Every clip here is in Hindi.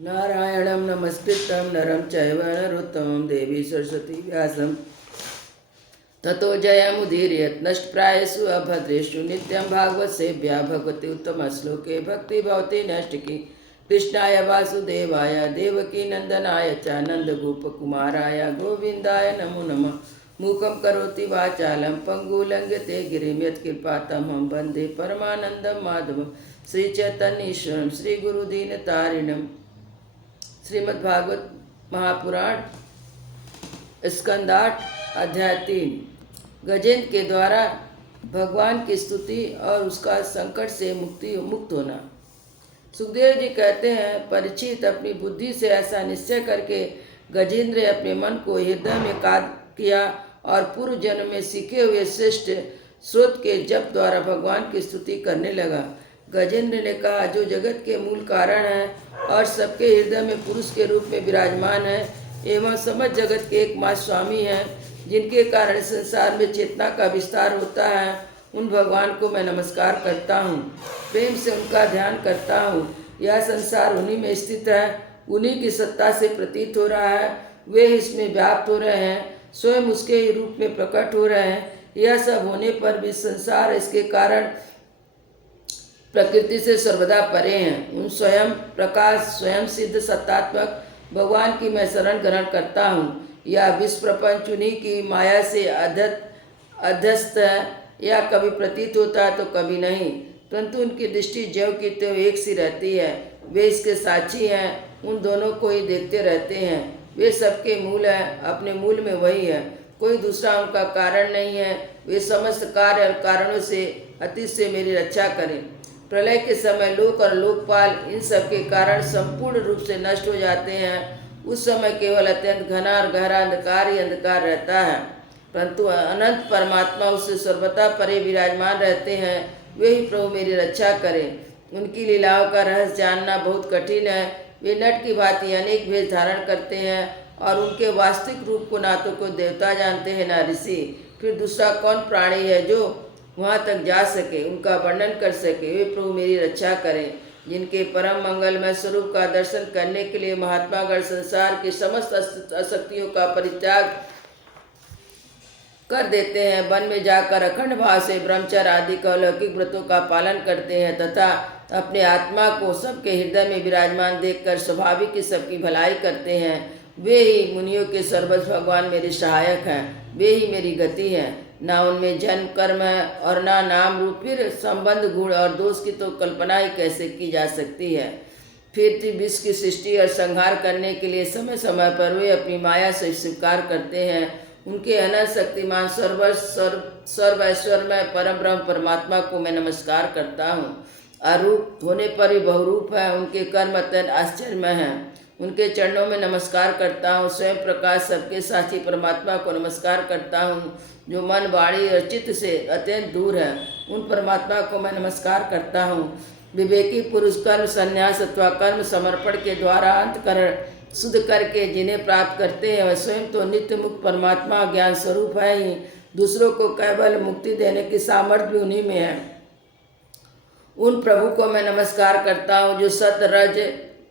नारायणं नमस्कृतं नरं चैव नरोत्तमं देवी सरस्वती व्यासं ततो जयमुदीरयत् नष्टप्रायेषु अभद्रेषु नित्यं भागवतसेव्या भगवती उत्तमश्लोके भक्ति भवति नैष्टिकी कृष्णाय वासुदेवाय देवकी नंदनाय च नन्दगोपकुमाराय गोविन्दाय नमो नमः। मूकं करोति वाचालं पङ्गुलङ्घ्यते गिरिं यत्कृपातमहं वन्दे परमानन्दं माधवं श्रीचैतन्येश्वरं श्रीगुरुदीनतारिणं। श्रीमद्भागवत महापुराण स्कंद 8 अध्याय 3 गजेंद्र के द्वारा भगवान की स्तुति और उसका संकट से मुक्त होना। सुखदेव जी कहते हैं, परीक्षित अपनी बुद्धि से ऐसा निश्चय करके गजेंद्र ने अपने मन को हृदय में काद किया और पूर्व जन्म में सीखे हुए श्रेष्ठ स्रोत के जप द्वारा भगवान की स्तुति करने लगा। गजेंद्र ने कहा, जो जगत के मूल कारण है और सबके हृदय में पुरुष के रूप में विराजमान है एवं समस्त जगत के एकमात्र स्वामी हैं, जिनके कारण संसार में चेतना का विस्तार होता है, उन भगवान को मैं नमस्कार करता हूँ, प्रेम से उनका ध्यान करता हूँ। यह संसार उन्हीं में स्थित है, उन्हीं की सत्ता से प्रतीत हो रहा है, वे इसमें व्याप्त हो रहे हैं, स्वयं उसके ही रूप में प्रकट हो रहे हैं। यह सब होने पर भी संसार इसके कारण प्रकृति से सर्वदा परे हैं। उन स्वयं प्रकाश स्वयं सिद्ध सत्तात्मक भगवान की मैं शरण ग्रहण करता हूँ। यह विश्व प्रपंच उन्हीं की माया से अध्यस्त है। यह कभी प्रतीत होता है तो कभी नहीं, परंतु उनकी दृष्टि ज्यों की त्यों एक सी रहती है। वे इसके साक्षी हैं, उन दोनों को ही देखते रहते हैं। वे सबके मूल हैं, अपने मूल में वही है, कोई दूसरा उनका कारण नहीं है। वे समस्त कार्य और कारणों से अतीत से मेरी रक्षा करें। प्रलय के समय लोक और लोकपाल इन सब के कारण संपूर्ण रूप से नष्ट हो जाते हैं। उस समय केवल अत्यंत घना और गहरा अंधकार ही अंधकार रहता है, परंतु अनंत परमात्मा उससे सर्वथा परे विराजमान रहते हैं। वे ही प्रभु मेरी रक्षा करें। उनकी लीलाओं का रहस्य जानना बहुत कठिन है। वे नट की भांति अनेक भेष धारण करते हैं और उनके वास्तविक रूप को ना तो कोई देवता जानते हैं ना ऋषि। फिर दूसरा कौन प्राणी है जो वहाँ तक जा सके, उनका वर्णन कर सके। वे प्रभु मेरी रक्षा करें। जिनके परम मंगलमय स्वरूप का दर्शन करने के लिए महात्मागण संसार की समस्त आसक्तियों का परित्याग कर देते हैं, वन में जाकर अखंड भाव से ब्रह्मचर्य आदि का अलौकिक व्रतों का पालन करते हैं तथा अपने आत्मा को सबके हृदय में विराजमान देखकर स्वाभाविक ही सबकी भलाई करते हैं। वे ही मुनियों के सर्वस्व भगवान मेरे सहायक हैं। वे ही मेरी गति हैं। ना उनमें जन्म कर्म है और ना नाम रूप, फिर संबंध गुण और दोष की तो कल्पना ही कैसे की जा सकती है। फिर विश्व की सृष्टि और संहार करने के लिए समय समय पर वे अपनी माया से स्वीकार करते हैं। उनके अनंत शक्तिमान सर्व ऐश्वर्यमय परम ब्रह्म परमात्मा को मैं नमस्कार करता हूँ। अरूप होने पर ही बहुरूप है। उनके कर्म अत्यंत आश्चर्यमय हैं। उनके चरणों में नमस्कार करता हूँ। स्वयं प्रकाश सबके साक्षी परमात्मा को नमस्कार करता हूँ, जो मन वाणी और चित्त से अत्यंत दूर है। उन परमात्मा को मैं नमस्कार करता हूँ। विवेकी पुरुष कर्म संन्यास अथवा कर्म समर्पण के द्वारा अंतकरण शुद्ध करके जिन्हें प्राप्त करते हैं, वह स्वयं तो नित्य मुक्त परमात्मा ज्ञान स्वरूप है ही, दूसरों को केवल मुक्ति देने की सामर्थ्य भी उन्हीं में है। उन प्रभु को मैं नमस्कार करता हूँ, जो सत रज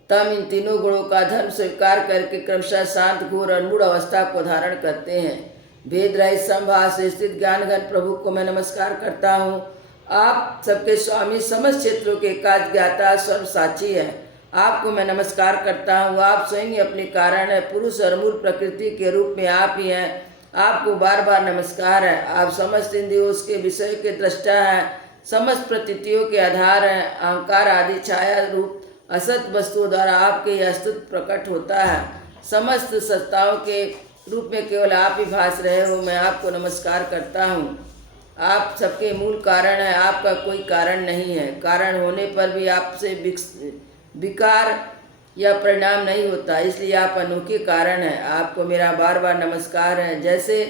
तम इन तीनों गुणों का धर्म स्वीकार करके क्रमशः शांत घोर और मूढ़ अवस्था को धारण करते हैं। भेद रहित संभाव से स्थित ज्ञान घन प्रभु को मैं नमस्कार करता हूँ। आप सबके स्वामी, समस्त क्षेत्रों के काज ज्ञाता, सर्व साक्षी है। आपको मैं नमस्कार करता हूँ। आप स्वयं ही अपने कारण है। पुरुष और मूल प्रकृति के रूप में आप ही हैं। आपको बार बार नमस्कार है। आप समस्त इंद्रियों के विषय के दृष्टा हैं, समस्त प्रतीतियों के आधार हैं। अहंकार आदि छाया रूप असत वस्तुओं द्वारा आपके यह अस्तित्व प्रकट होता है। समस्त सत्ताओं के रूप में केवल आप ही भास रहे हो। मैं आपको नमस्कार करता हूँ। आप सबके मूल कारण है, आपका कोई कारण नहीं है। कारण होने पर भी आपसे विकार या परिणाम नहीं होता, इसलिए आप अनोखे कारण हैं। आपको मेरा बार बार नमस्कार है। जैसे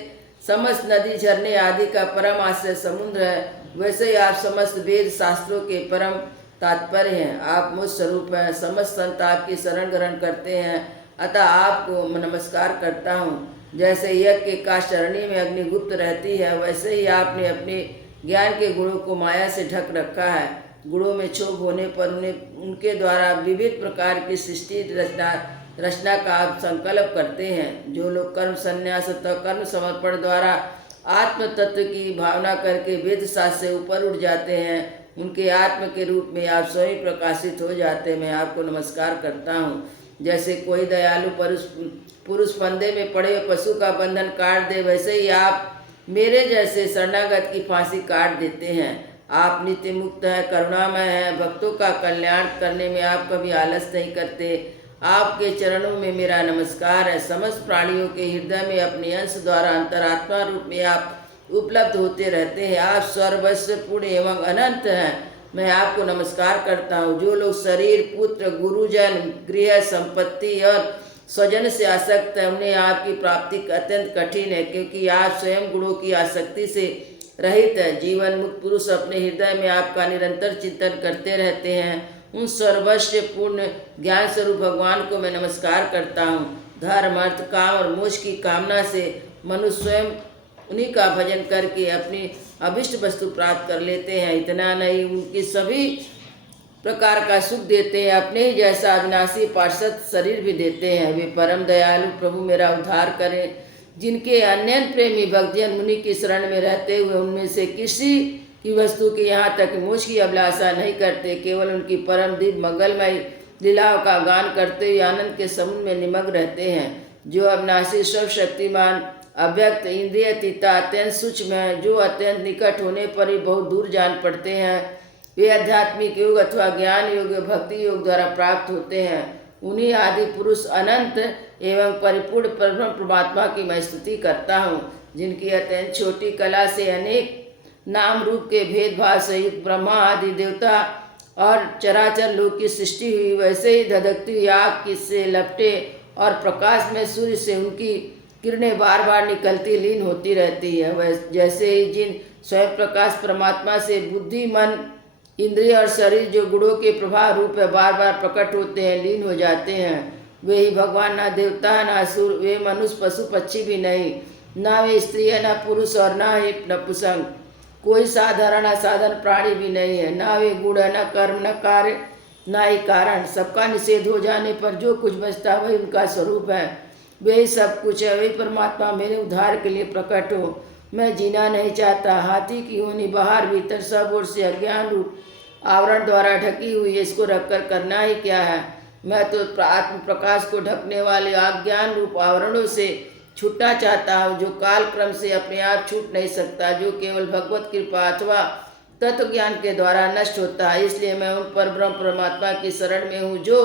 समस्त नदी झरने आदि का परम आश्रय समुद्र है, वैसे ही आप समस्त वेद शास्त्रों के परम तात्पर्य हैं। आप मुझ स्वरूप हैं। समस्त संत आपकी शरण ग्रहण करते हैं, अतः आपको नमस्कार करता हूँ। जैसे यज्ञ के काष्ठरणी में अग्निगुप्त रहती है, वैसे ही आपने अपने ज्ञान के गुणों को माया से ढक रखा है। गुणों में क्षोभ होने पर उन्हें उनके द्वारा विविध प्रकार की सृष्टि रचना का आप संकल्प करते हैं। जो लोग कर्म संन्यास अथवा कर्म समर्पण द्वारा आत्म तत्व की भावना करके वेद शास्त्र से ऊपर उठ जाते हैं, उनके आत्म के रूप में आप स्वयं प्रकाशित हो जाते हैं। मैं आपको नमस्कार करता हूँ। जैसे कोई दयालु पुरुष फंदे में पड़े हुए पशु का बंधन काट दे, वैसे ही आप मेरे जैसे शरणागत की फांसी काट देते हैं। आप नित्य मुक्त हैं, करुणामय हैं, भक्तों का कल्याण करने में आप कभी आलस नहीं करते। आपके चरणों में मेरा नमस्कार है। समस्त प्राणियों के हृदय में अपने अंश द्वारा अंतरात्मा रूप में आप उपलब्ध होते रहते हैं। आप सर्वस्व पूर्ण एवं अनंत हैं। मैं आपको नमस्कार करता हूँ। जो लोग शरीर, पुत्र, गुरुजन, गृह, संपत्ति और स्वजन से आसक्त है, उन्हें आपकी प्राप्ति अत्यंत कठिन है, क्योंकि आप स्वयं गुणों की आसक्ति से रहित है। जीवन मुक्त पुरुष अपने हृदय में आपका निरंतर चिंतन करते रहते हैं। उन सर्वस्व पूर्ण ज्ञान स्वरूप भगवान को मैं नमस्कार करता हूँ। धर्म, अर्थ, काम और मोक्ष की कामना से मनुष्य स्वयं उन्हीं का भजन करके अपनी अभिष्ट वस्तु प्राप्त कर लेते हैं। इतना नहीं, उनकी सभी प्रकार का सुख देते हैं, अपने ही जैसा अविनाशी पार्षद शरीर भी देते हैं। वे परम दयालु प्रभु मेरा उद्धार करें। जिनके अनन्य प्रेमी भक्तजन मुनि की शरण में रहते हुए उनमें से किसी की वस्तु की यहाँ तक मोक्ष की अभिलाषा नहीं करते, केवल उनकी परम दिव्य मंगलमय लीलाओं का गान करते हुए आनंद के समुद्र में निमग्न रहते हैं। जो अविनाशी, सर्वशक्तिमान, अव्यक्त, इंद्रियतीता, अत्यंत सूक्ष्म है, जो अत्यंत निकट होने पर ही बहुत दूर जान पड़ते हैं, वे आध्यात्मिक योग अथवा ज्ञान योग, भक्ति योग द्वारा प्राप्त होते हैं। उन्हीं आदि पुरुष अनंत एवं परिपूर्ण परब्रह्म परमात्मा की मैं स्तुति करता हूँ। जिनकी अत्यंत छोटी कला से अनेक नाम रूप के भेदभाव सहित ब्रह्मा आदि देवता और चराचर लोक की सृष्टि हुई, वैसे ही धधकती हुई आग किससे लपटे और प्रकाश में सूर्य से उनकी किरणें बार बार निकलती लीन होती रहती है। वह जैसे ही जिन स्वयं प्रकाश परमात्मा से बुद्धि, मन, इंद्रिय और शरीर जो गुणों के प्रभाव रूप है बार बार प्रकट होते हैं, लीन हो जाते हैं, वे ही भगवान। ना देवता, ना असुर, वे मनुष्य, पशु, पक्षी भी नहीं, ना वे स्त्री है, ना पुरुष और ना ही नपुंसक, कोई साधारण असाधारण प्राणी भी नहीं है। ना वे गुण है, न कर्म, न कार्य, ना ही कारण। सबका निषेध हो जाने पर जो कुछ बचता वही उनका स्वरूप है। वे ही सब कुछ है। वही परमात्मा मेरे उद्धार के लिए प्रकट हो। मैं जीना नहीं चाहता। हाथी की होनी बाहर भीतर सब ओर से अज्ञान रूप आवरण द्वारा ढकी हुई है, इसको रखकर करना ही क्या है। मैं तो आत्म प्रकाश को ढकने वाले अज्ञान रूप आवरणों से छूटना चाहता हूँ, जो काल क्रम से अपने आप छूट नहीं सकता, जो केवल भगवत कृपा अथवा तत्व ज्ञान के द्वारा नष्ट होता है। इसलिए मैं उन पर ब्रह्म परमात्मा की शरण में हूँ, जो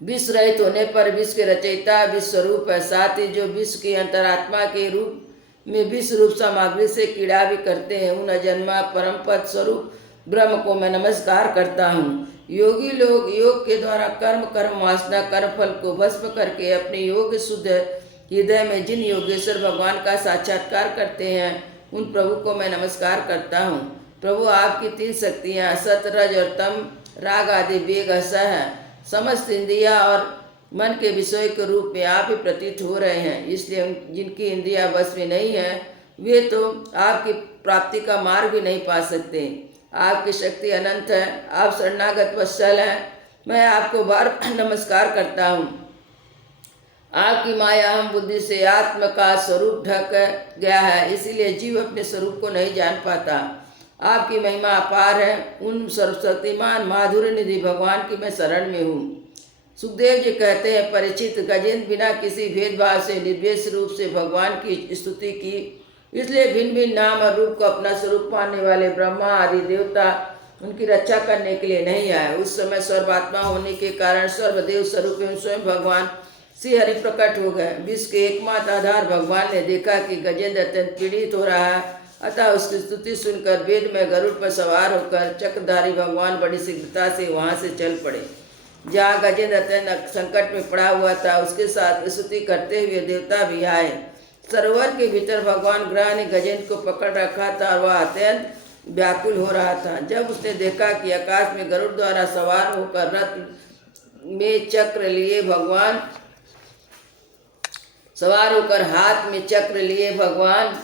विश्व रहित होने पर विश्व के रचयिता, विश्व स्वरूप है। साथ ही जो विश्व की अंतरात्मा के रूप में विश्व रूप सामग्री से क्रीड़ा भी करते हैं, उन अजन्मा परम पद स्वरूप ब्रह्म को मैं नमस्कार करता हूँ। योगी लोग योग के द्वारा कर्म वासना कर्म फल को भस्म करके अपने योग शुद्ध हृदय में जिन योगेश्वर भगवान का साक्षात्कार करते हैं, उन प्रभु को मैं नमस्कार करता हूँ। प्रभु, आपकी 3 शक्तियाँ सत, रज और तम राग आदि वेग है। समस्त इंद्रिया और मन के विषय के रूप में आप ही प्रतीत हो रहे हैं। इसलिए जिनकी इंद्रिया बस में नहीं है, वे तो आपकी प्राप्ति का मार्ग भी नहीं पा सकते। आपकी शक्ति अनंत है। आप शरणागत वत्सल हैं। मैं आपको बार नमस्कार करता हूँ। आपकी माया हम बुद्धि से आत्म का स्वरूप ढक गया है, इसीलिए जीव अपने स्वरूप को नहीं जान पाता। आपकी महिमा अपार है। उन सर्वशक्तिमान माधुर्य निधि भगवान की मैं शरण में हूँ। सुखदेव जी कहते हैं, परीक्षित, गजेंद्र बिना किसी भेदभाव से निर्वेश रूप से भगवान की स्तुति की, इसलिए भिन्न भिन्न नाम और रूप को अपना स्वरूप पाने वाले ब्रह्मा आदि देवता उनकी रक्षा करने के लिए नहीं आए। उस समय सर्वात्मा होने के कारण सर्वदेव स्वरूप एवं स्वयं भगवान श्री हरि प्रकट हो गए। विश्व के एकमात्र आधार भगवान ने देखा कि गजेंद्र अत्यंत पीड़ित हो रहा है, अतः उसकी स्तुति सुनकर वेद में गरुड़ पर सवार होकर चक्रधारी भगवान बड़ी शीघ्रता से वहाँ से चल पड़े। जहाँ गजेंद्र अत्यंत संकट में पड़ा हुआ था, उसके साथ स्तुति करते हुए देवता भी आए। सरोवर के भीतर भगवान ग्रह ने गजेंद्र को पकड़ रखा था और वह अत्यंत व्याकुल हो रहा था। जब उसने देखा कि आकाश में गरुड़ द्वारा सवार होकर रथ में चक्र लिए भगवान सवार होकर हाथ में चक्र लिए भगवान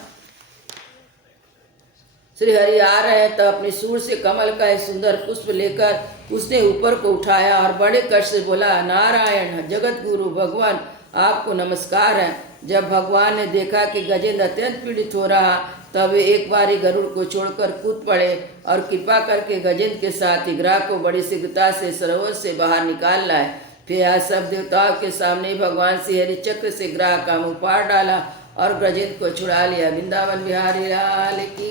श्री हरि आ रहे हैं, तब अपनी सूंड से कमल का एक सुंदर पुष्प लेकर उसने ऊपर को उठाया और बड़े कष्ट से बोला, नारायण जगत गुरु भगवान, आपको नमस्कार है। जब भगवान ने देखा कि गजेंद्र अत्यंत पीड़ित हो रहा, तब वे एक बार ही गरुड़ को छोड़कर कूद पड़े और कृपा करके गजेंद्र के साथ इग्रा को बड़ी शीघ्रता से सरोवर से बाहर निकाल लाए। फिर आज सब देवताओं के सामने भगवान श्री हरि चक्र से ग्राह का मुंह फाड़ डाला और गजेंद्र को छुड़ा लिया। वृंदावन बिहारी लाल की